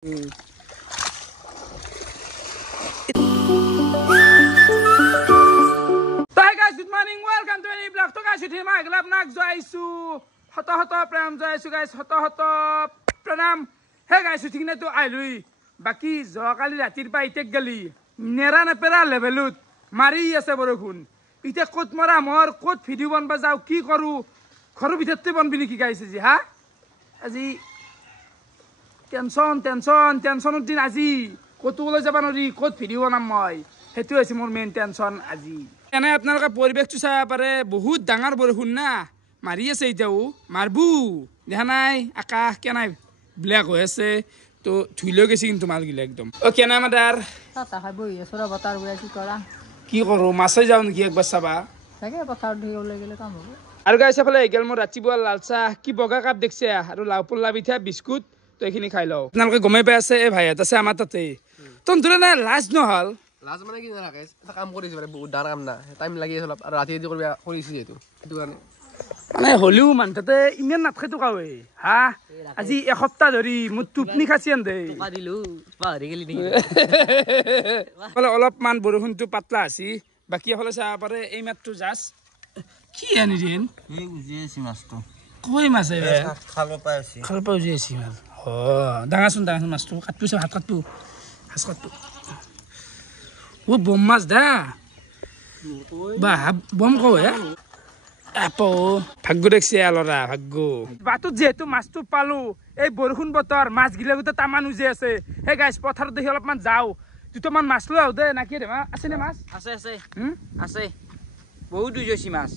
Good morning, welcome to any vlog. To guys, today my glove nak joaisu. Hot pranam joaisu guys. Hot pranam. Hey guys, today na to ailui. Baki joakali ratir pa itek gali. Nera na pera levelut. Mari ase borokhun. Ite kot mara mor kot video banba jao ki koru. Khoru bithette banbi niki guys ji ha. Aji tension din aji. Kotule jabanori kot video banam moi. Hetu ase mor main tension aji. এনে আপোনালোকে পৰিবেশটো চাব পাৰে বহুত ডাঙৰ বৰষুণ না মাৰি আছে এতিয়াও মাৰবু দেখা নাই আকাশ কেনাই ব্লেক হৈ আছে তো ধুইলৈ গৈছে কিন্তু মালগিলা একদম ও কেনা মাদাৰ তাতা খাই বহি আছৰা বতাৰ বুয়া কি কৰা কি কৰো মাছই যাও নেকি একবাৰ চাবা থাকে বতাৰ ধুই ওলাই গেলে কাম হ'ব আৰু গাইছ ফালে এগেল মোৰ ৰাতিপুৱা লালচা কি বগা কাপ দেখছে আৰু লাউ পুল্লা পিঠা বিস্কুট তো এখিনি খাই লও আপোনালোকে গমে পাই আছে এই ভাইয়াত আছে আমাৰ তাতে তন্তৰে না লাজ নহল লাজ মানে কি জানা গাইস এটা কাম কৰিছে মানে বহুত ডাঙৰ কাম না টাইম লাগি আছে অলপ আৰু ৰাতি দি কৰিবা কৰিছে যেটো সেইটো কাৰণে মানে হলিও মানতে ইমান নাথকেতো কাৱে হা আজি এসপ্তাহ ধৰি মু টুপনি খাছি আনদে টকা দিলু পাহৰি গলি নেকি বলে অলপমান বৰষুণটো পাতলা আছে বাকি হলে চাব পাৰে এই মাত্র জাস কি আনি দিন এই উজিয়েছি মাছটো কই মাছ আইবে খালো পাইছি উজিয়েছি মাছ ও ডাঙাছুন মাছটো কাটপু হাত কাটপু হাস কাটপু ও বম মাছ দা বা বম কয় আপো ভাগ্য দেখছে আলরা ভাগ্য বাটুত যেহেতু মাছটো পালো এই বৰষুণ বতৰ মাছ গিলাগুতে তামান উজে আছে হে গাইস পথাৰত দেখি অলপমান যাও দুটামান মাছ লৈ আও দে নাকি ৰে আছে নে মাছ আছে আছে বহুত উজিয়েছি মাছ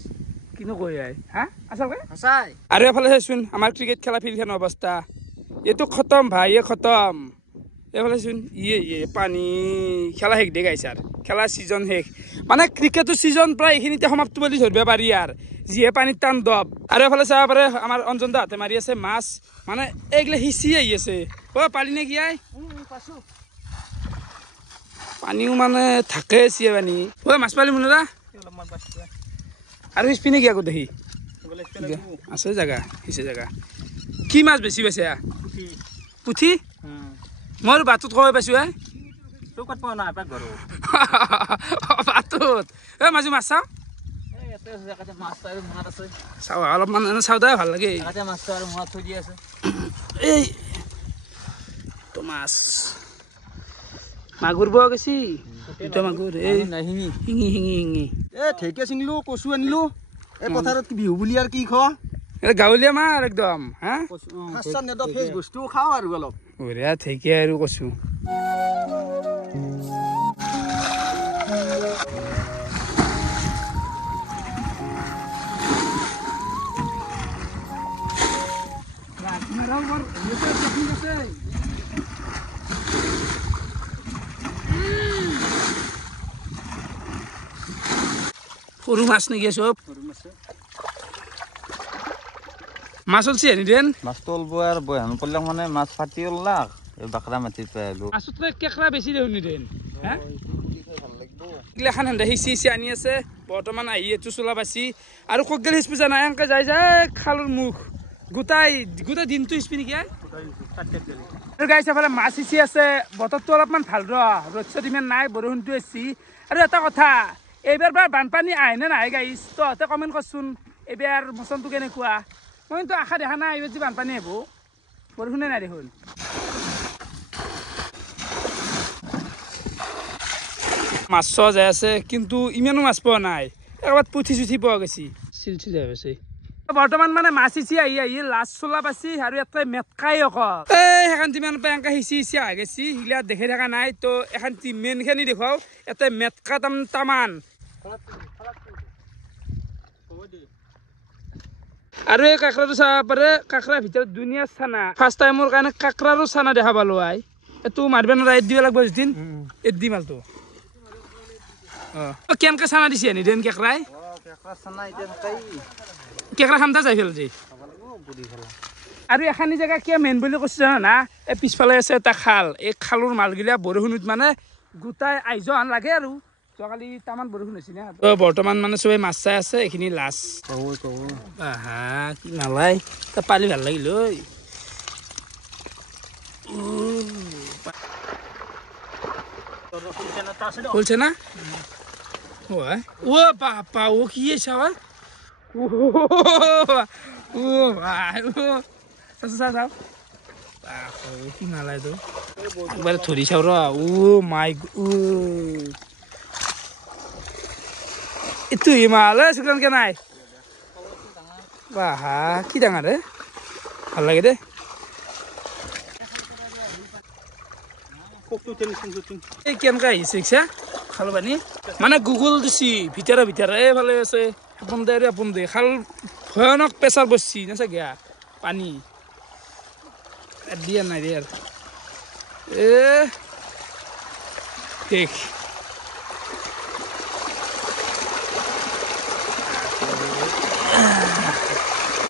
কিনো কই আই হা আসল কে আছাই আৰু এফালে শুন আমাৰ ক্ৰিকেট খেলা ফিল্ডখন অৱস্থা এটো খতম ভাই এ খতম এফালে শুন ইয়ে পানী খেলা শেষ দে গাইছ আর খেলা সিজন শেষ মানে ক্ৰিকেটৰ সিজন প্ৰায় এখিনিতে সমাপ্ত বুলি ধৰিব পাৰি আৰ জিহে পানীত টান দব আৰু এফালে চাব পাৰে আমাৰ অঞ্জন দা হাতে মাৰি আছে মাছ মানে এইগলে হিচি আহি আছে ও পালি নে কি আই পানীও মানে থাকে চিয়ে পানী ও মাছ পালি মুনৰা অলপমান পাছটো আৰু হিচপিনে কি আগত দেখি আছে জায়গা হিচে জায়গা কি মাছ বেছি বেছে পুঠি মোৰ বাটুত কই পাইছো চৌকত পোৱা নাই পাক ঘৰো বাটুত এ মাজু মাছ চাও এই এতে জাকাতে মাছ আৰু মহাত আছে চাও অলপমান চাও দা ভাল লাগে জাকাতে মাছ আৰু মহাত থৈ দি আছে এই তো মাছ মাগুৰ বোৱা গেছি দুটা মাগুৰ এই হিঙি এ ঠেকে চিনিলো কচু আনিলো এই পথাৰত কি বিহু বুলি আৰু কি খোৱা এটা গাঁৱলীয়া মাৰ একদম হা ফাস্টা নেদ ফেজ বস্তু খাও আৰু অলপ বঢ়িয়া ঠেকে আৰু কচু সৰু মাছ নেকি সব মাছ অলছি আনি দেন মাছ তলব আর বয়ান করলে মানে মাছ ফাটি ওলাক এই বাকরা মাটি পাইলো মাছত কেকৰা বেছি দেউনি দেন হ্যাঁ ইগলা খান হন্দা হিচি আনি আছে বৰ্তমান আহি এটো চলা বাছি আৰু কগেল হিচপি জানা আংকে যাই খালৰ মুখ গোটাই দিনটো হিচপি নেকি আৰু গাইছ ফালে মাছ হিচি আছে বতৰটো অলপমান ভাল ৰ'দ ইমান নাই বৰষুণটো এছি আৰু এটা কথা এইবাৰ বানপানী আহে নে নাহে গাইছ তহঁতে কমেণ্ট কৰচোন এইবাৰ মৌচমটো কেনেকুৱা মই কিন্তু আশা দেখা নাই এইবাৰ যে বানপানী আহিব বৰষুণে নাই দেখোন মাছ যাই আছে কিন্তু ইমানো মাছ পোৱা নাই একবাৰ পুঠি চুঠি পোৱা গৈছি চিলচি যাই আছে বৰ্তমান মানে মাছ হিচি আহি লাজ চলা পাছি আৰু এটা মেটকাই অকল এই সেইখন যিমান পাই এনেকৈ হিচি আহি গৈছি সিগিলা দেখি থকা নাই তো এখন মেইনখিনি দেখুৱাও এটা মেটকা তামান আৰু এই কাকৰাটো চাব পাৰে কাকৰাৰ ভিতৰত ধুনীয়া চানা ফাৰ্ষ্ট টাইমৰ কাৰণে কাকৰাৰো চানা দেখা পালো আই এইটো মাৰিব নোৱাৰা এড দিব লাগিব যেদিন এড দি মালটো কেনেকৈ চানা দিছে নি দেন কেকৰাই কেকৰা খামটা যাই ফেল যে আৰু এখানি জেগা কিয় মেইন বুলি কৈছে জানা না এই পিছফালে আছে এটা খাল এই খালৰ মালগিলা বৰষুণত মানে গোটাই আইজন লাগে আৰু যোৱাকালি তামান বৰষুণ হৈছে না বৰ্তমান মানে চবে মাছ চাই আছে এইখিনি লাছ কি নালাই তা পালি ভাল লাগিল ঐ খুলছে না ও বাবা ও কি সাবাল ও ভাই চাও কি নালায় তো একবারে ধৰি চাও ৰ ও মাই এইটো হিমাল শুকান কে নাই বাহ কি ডাঙৰ ৰে ভাল লাগে দে এই কেনেকৈ আহিছে ইচ্ছা খাল পানী মানে গুগল দিছি ভিতৰে ভিতৰে এইফালে আছে আপোন দে খাল ভয়ানক প্ৰেছাৰ বসছি না চাগে পানী দিয়া নাই ৰে দেখ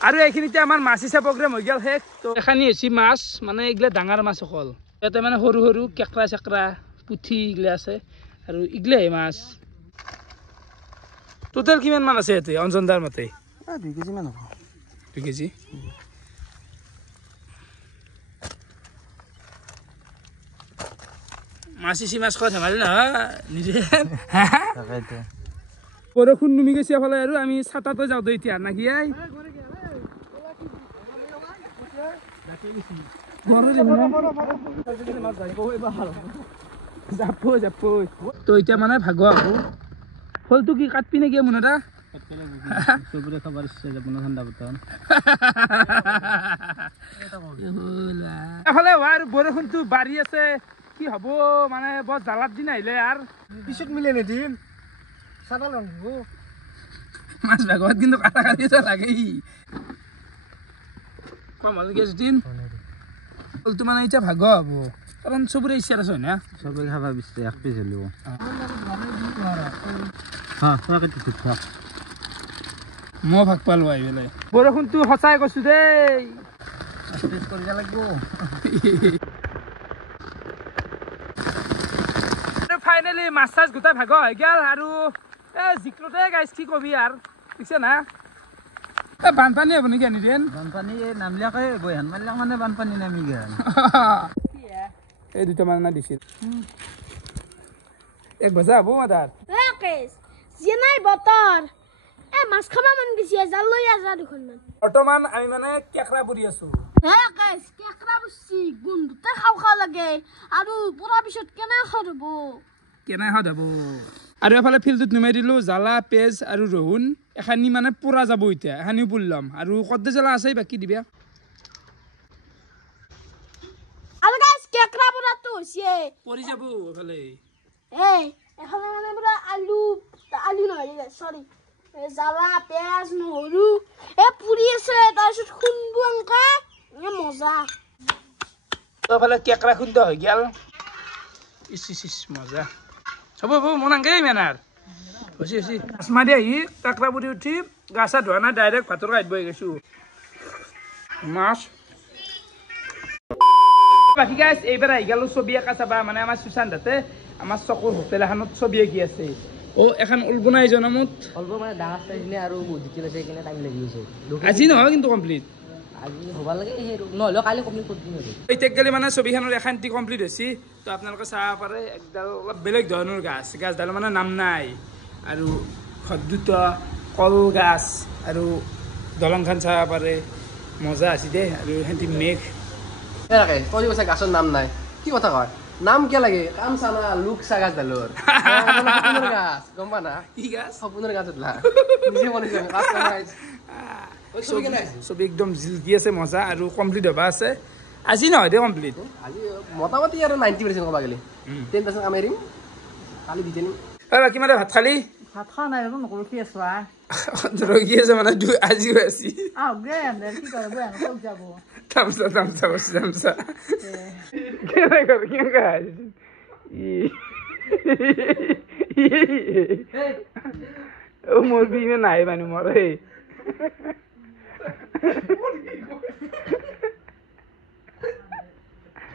আৰু এইখিনিতে আমাৰ মাছ হিচা প্ৰগ্ৰেম হৈ গেল শেষ তো এখানি হৈছে মাছ মানে এইগিলা ডাঙৰ মাছ অকল ইয়াতে মানে সৰু সৰু কেকৰা চেকৰা পুঠি এইগিলা আছে আৰু এইগিলাহে মাছ টোটেল কিমান মান আছে ইয়াতে অঞ্জনদাৰ মতে 2 কেজি মান হ'ব 2 কেজি মাছি মাছ খোৱা ধেমালি নহয় নিজে বৰষুণ নুমি গৈছে এফালে আৰু আমি ছাতাতে যাওঁ এতিয়া নাকি আই তো এতিয়া মানে ভাগ আকৌ ফলটো কি কাটবি নেকি মন এটা খাবার ঠাণ্ডা বতৰ এফালে হোৱাৰ বৰষুণটো বাঢ়ি আছে কি হব মানে বৰ জালাত দিন আহিলে আর পিছত মিলে নেদিন সাদা লঙ্গ মাছ ভাগত কিন্তু কাটাকাটি তো লাগেই কম হল গেছ দিন তো মানে এটা ভাগ হব কারণ সবরে ইচ্ছা আছে না সবে খাবা বিচতে এক পিস হলিব হ্যাঁ তোকে ঠিক থাক মো ভাগ পালো আইলে বৰষুণটো সঁচাই কৈছো দেই টেস্ট কৰিব লাগিব ফাইনালি মাছ চাছ গোটাই ভাগ হৈ গেল আৰু জিকলতে গাইছ কি কবি আৰু পিছে না বানপানী হ'ব নেকি আনি দেন বানপানী নামলিয়াকে বৈহান মাৰিলাক মানে বানপানী নামি গেল এই দুটা মানে দিছিল এক বজা হ'ব মাদাৰ নাই বতৰ মাছ খাবা মন গৈছে জাল লৈ আছা দুখনমান বৰ্তমান আমি মানে কেকৰা পুৰি আছো কেকৰা বুচি গোন্ধতে খাও খাও লাগে আৰু পুৰা পিছত কেনে খাব কেনে হদ হ'ব আৰু এফালে ফিল্ডত নুমাই দিলো জ্বালা পেজ আৰু ৰহুন এখানি মানে পুৰা যাব এতিয়া এখানিও পুৰলাম আৰু কদ্দে জ্বালা আছে বাকি দিবা আৰু গাইস কেকৰা পুৰাটো হৈছে পৰি যাব এফালে এখানে মানে পুৰা আলু নহয় সৰি জ্বালা পেঁয়াজ নহৰু পুৰি আছে তাৰপিছত খুন্দু অংকা মজা এফালে কেকৰা খুন্দ হৈ গেল ইস মজা হ'ব মন আংগে ইমান আৰু হৈছে আসমা দি আহি কাকৰা পুৰি উঠি গা চা ধোৱা নাই ডাইৰেক্ট ভাতৰ কাঢ়িব বহি গৈছো মাছ বাকী গাইছ এইবাৰ আহি গেলো ছবি আঁকা চাবা মানে আমাৰ সুশান্তাতে আমাৰ চকুৰ হোটেল এখনত ছবি আঁকি আছে এখন উলব নাই জনামত অল্প মানে ডাঙৰ চাইজনে আৰু ডিটেইল আছে কিনে টাইম লাগি গৈছে আজি নহয় কিন্তু কমপ্লিট আজি হ'ব লাগে নহ'লে কালি কমপ্লিট কৰি দিম আৰু এতিয়া গেলে মানে ছবিখনৰ এখানটি কমপ্লিট হৈছে তো আপোনালোকে চাব পাৰে একডাল অলপ বেলেগ ধৰণৰ গাছডাল মানে নাম নাই আৰু খদ্দুত কল গাছ আৰু দলংখন চাব পাৰে মজা আছে দেই আৰু সেহেঁতি মেঘ তই কৈছা গাছৰ নাম নাই কি কথা কয় নাম কিয় লাগে কাম চানা লুক চা গাছডালৰ সপোনৰ গাছ গম পা না কি গাছ সপোনৰ গাছ এডলা নিজে বনাইছে গাছ নাই ছবি একদম জিলকি আছে মজা আৰু কমপ্লিট হ'ব আছে আজি নহয় দে কমপ্লিট আজি মোটামুটি আৰু 90% ক'বা গ'লে 10% কাম এৰিম কালি দি দিম বাকী মানে ভাত খালি ভাত খোৱা নাই আৰু নকৰখি আছো ৰখি আছে মানে আজিও আছি কি কৰিব যাব তামচা মোৰ বিমে নাই মানে মোৰ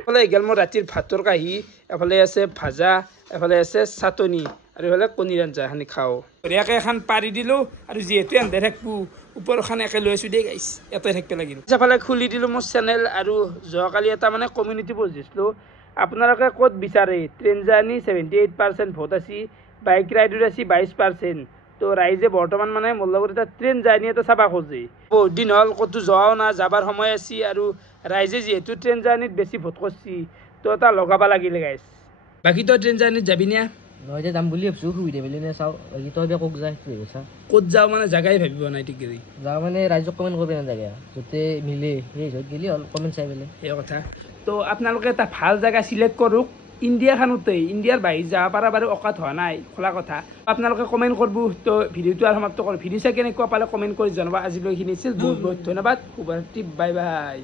এফালে গেল মোৰ ৰাতিৰ ভাতৰ কাঁহী এফালে আছে ভাজা এফালে আছে চাটনি আৰু এফালে কণীৰ আঞ্জা এখানি খাওঁ ধুনীয়াকৈ এখন পাৰি দিলোঁ আৰু যিহেতু এন্ধাৰ থাকবো ওপৰখান একে লৈ আছোঁ দেই গাইছ এটাই থাকিব লাগিল সেফালে খুলি দিলোঁ মোৰ চেনেল আৰু যোৱাকালি এটা মানে কমিউনিটি পোষ্ট দিছিলোঁ আপোনালোকে ক'ত বিচাৰে ট্ৰেইন জাৰ্ণি 78% ভোট আছে বাইক ৰাইডৰ আছে 22% তো ৰাইজে বৰ্তমান মানে মোৰ লগত এটা ট্ৰেইন জাৰ্ণি এটা চাবা খোজে বহুত দিন হ'ল ক'তো যোৱাও না যাবাৰ সময় আছে আৰু ৰাইজে যিহেতু ট্ৰেইন জাৰ্ণিত বেছি ভোট কৰিছে তো এটা লগাব লাগিলে গাইছ বাকী তই ট্ৰেইন জাৰ্ণিত যাবি নে নহয় এতিয়া যাম বুলি ভাবিছোঁ সুবিধা বুলি নে চাওঁ বাকী তই এতিয়া ক'ত যায় সেইটো চা ক'ত যাওঁ মানে জাগাই ভাবিব নাই ঠিক কৰি যাওঁ মানে ৰাইজক কমেণ্ট কৰিব না জেগা য'তে মিলে সেই য'ত গেলি হ'ল কমেণ্ট চাই পেলাই সেই কথা তো আপোনালোকে এটা ভাল জেগা চিলেক্ট কৰক ইণ্ডিয়াখনতে ইণ্ডিয়াৰ বাহিৰ যাব পাৰা বাৰু অকাত হোৱা নাই খোলা কথা আপোনালোকে কমেণ্ট কৰিব তো ভিডিঅ'টো আৰু সমাপ্ত কৰোঁ ভিডিঅ' চাই কেনেকুৱা পালে কমেণ্ট কৰি জনাব আজিলৈ এইখিনি আছিল বহুত বহুত ধন্যবাদ শুভৰাত্ৰি বাই বাই